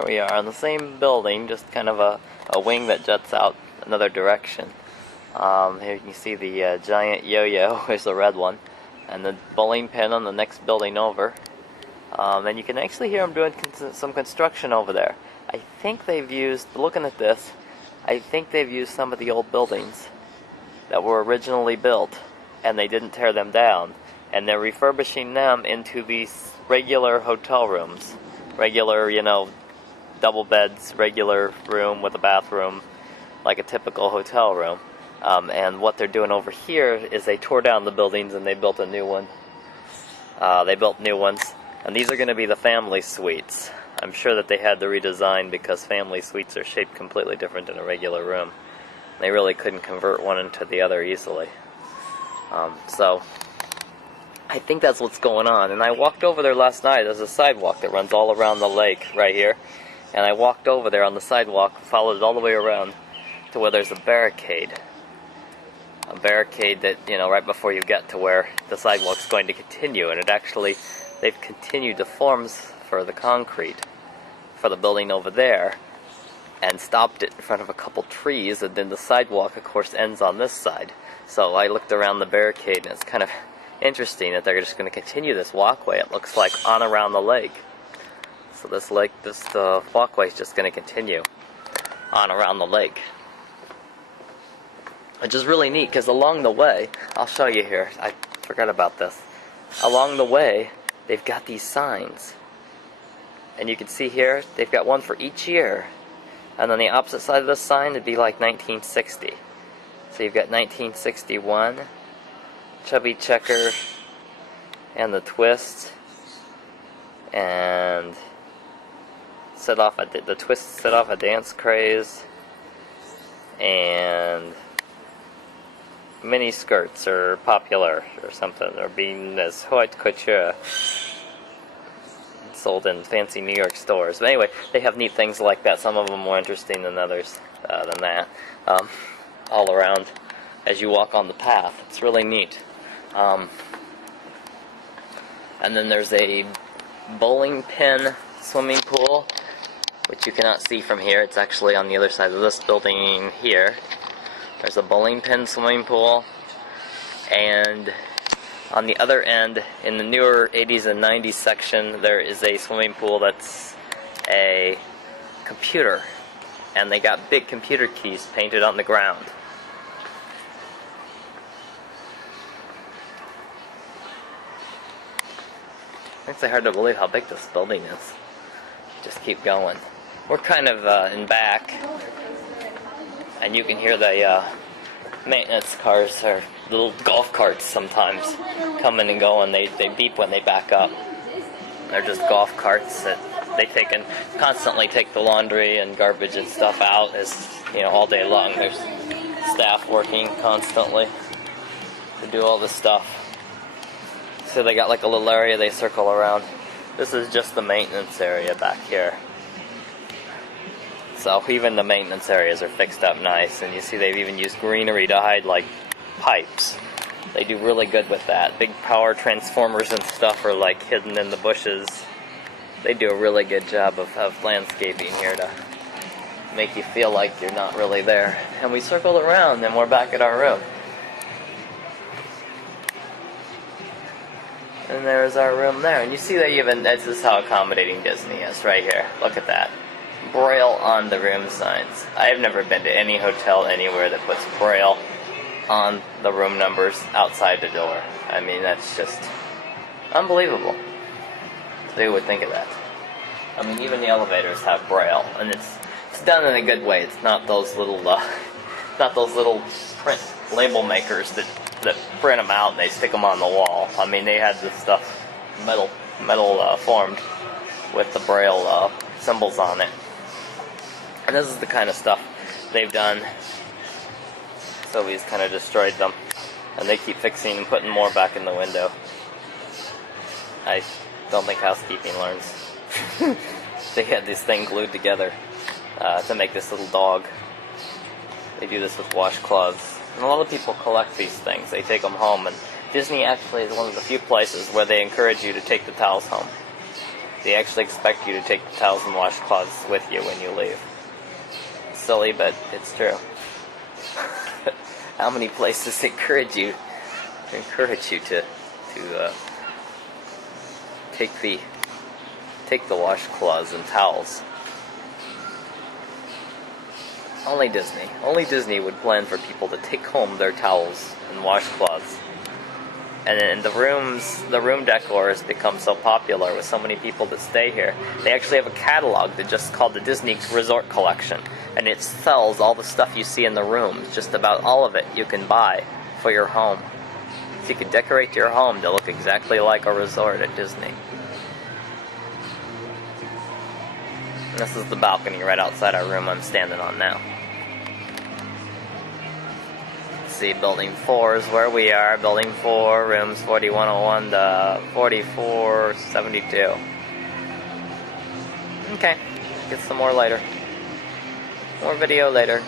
Here we are on the same building, just kind of a wing that juts out another direction. Here you can see the giant yo-yo, there's the red one, and the bowling pin on the next building over. And you can actually hear them doing some construction over there. I think they've used, looking at this, I think they've used some of the old buildings that were originally built, and they didn't tear them down, and they're refurbishing them into these regular hotel rooms. Regular, you know, double beds, regular room with a bathroom, like a typical hotel room. And what they're doing over here is they tore down the buildings and they built a new one. They built new ones, and these are going to be the family suites. I'm sure that they had to redesign because family suites are shaped completely different than a regular room. They really couldn't convert one into the other easily. So I think that's what's going on. And I walked over there last night. There's a sidewalk that runs all around the lake right here. And I walked over there on the sidewalk, followed it all the way around to where there's a barricade. A barricade that, you know, right before you get to where the sidewalk's going to continue. And it actually, they've continued the forms for the concrete for the building over there and stopped it in front of a couple trees, and then the sidewalk, of course, ends on this side. So I looked around the barricade, and it's kind of interesting that they're just going to continue this walkway, it looks like, on around the lake. So this walkway is just going to continue on around the lake. Which is really neat, because along the way, I'll show you here, I forgot about this. Along the way, they've got these signs. And you can see here, they've got one for each year. And on the opposite side of the sign, it'd be like 1960. So you've got 1961, Chubby Checker, and the Twist, and the Twist set off a dance craze, and mini skirts are popular or something, or being as haute couture, sold in fancy New York stores. But anyway, they have neat things like that. Some of them more interesting than others than that. All around as you walk on the path. It's really neat. And then there's a bowling pin swimming pool, which you cannot see from here. It's actually on the other side of this building here. There's a bowling pin swimming pool, and on the other end, in the newer 80s and 90s section, there is a swimming pool that's a computer, and they got big computer keys painted on the ground. It's hard to believe how big this building is. Just keep going. We're kind of in back, and you can hear the maintenance cars, or little golf carts sometimes, coming and going. They beep when they back up. They're just golf carts that they take and constantly take the laundry and garbage and stuff out, as you know, all day long. There's staff working constantly to do all this stuff. So they got like a little area they circle around. This is just the maintenance area back here. So even the maintenance areas are fixed up nice, and you see they've even used greenery to hide like pipes. They do really good with that. Big power transformers and stuff are like hidden in the bushes. They do a really good job of landscaping here to make you feel like you're not really there. And we circled around and we're back at our room. And there's our room there. And you see that even, this is how accommodating Disney is right here. Look at that. Braille on the room signs. I've never been to any hotel anywhere that puts Braille on the room numbers outside the door. I mean, that's just unbelievable. So who would think of that? I mean, even the elevators have Braille, and it's done in a good way. It's not those little print label makers that print them out and they stick them on the wall. I mean, they had this stuff metal formed with the Braille symbols on it. And this is the kind of stuff they've done. Soviets kind of destroyed them, and they keep fixing and putting more back in the window. I don't think housekeeping learns. They had this thing glued together to make this little dog. They do this with washcloths. And a lot of people collect these things. They take them home, and Disney actually is one of the few places where they encourage you to take the towels home. They actually expect you to take the towels and washcloths with you when you leave. Silly, but it's true. How many places encourage you to take the washcloths and towels? Only Disney. Only Disney would plan for people to take home their towels and washcloths. And the room decor has become so popular with so many people that stay here. They actually have a catalog that's just called the Disney Resort Collection, and it sells all the stuff you see in the rooms. Just about all of it you can buy for your home. So you can decorate your home to look exactly like a resort at Disney. This is the balcony right outside our room I'm standing on now. See, building 4 is where we are. Building 4, rooms 4101 to 4472. Okay, get some more later. More video later.